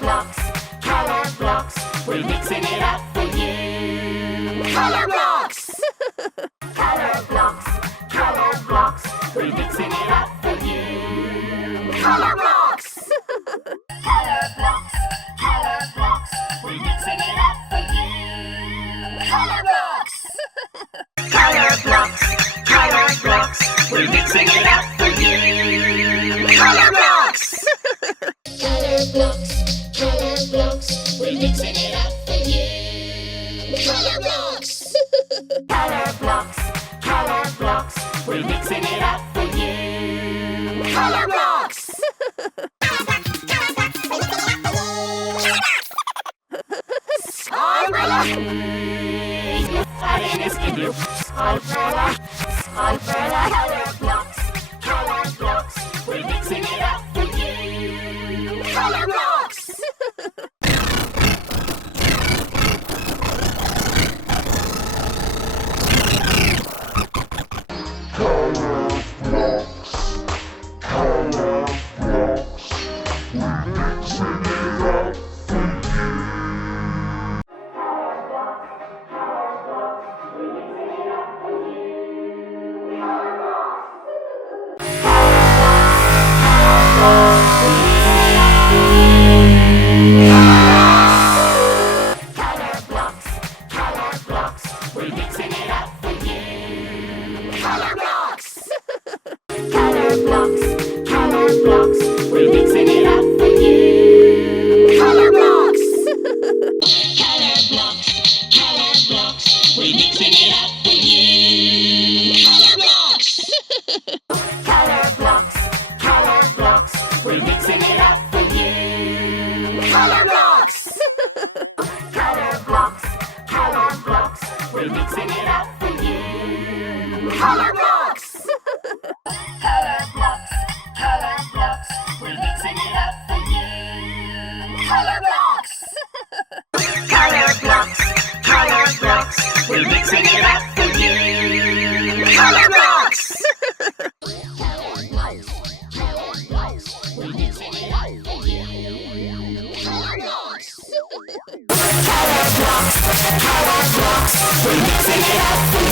Colourblocks, we're mixing it up for you. Colourblocks! Colourblocks, we're mixing it up for you. Colourblocks! Colourblocks, we're mixing it up for you. Colourblocks! Colourblocks, we're mixing it up for you. Colourblocks! Colourblocks, we're mixing it up for you. Colourblocks! Colourblocks, we're mixing it up for you. Colourblocks! Colourblocks, we're mixing it up for you. Colourblocks! Colourblocks, we're mixing it up for you. Colourblocks! Colourblocks, we're mixing it up for you. Colourblocks! Colourblocks, we're mixing it up for you. Colourblocks! Colourblocks, we're mixing it up for you. Colourblocks! Colourblocks, we're mixing it up for you. Colourblocks! Colourblocks, we're mixing it up for you. Colourblocks! Colourblocks, we're mixing it up for you. Colourblocks! Colourblocks, we're mixing it up for you. Colourblocks, we're mixing it up for you.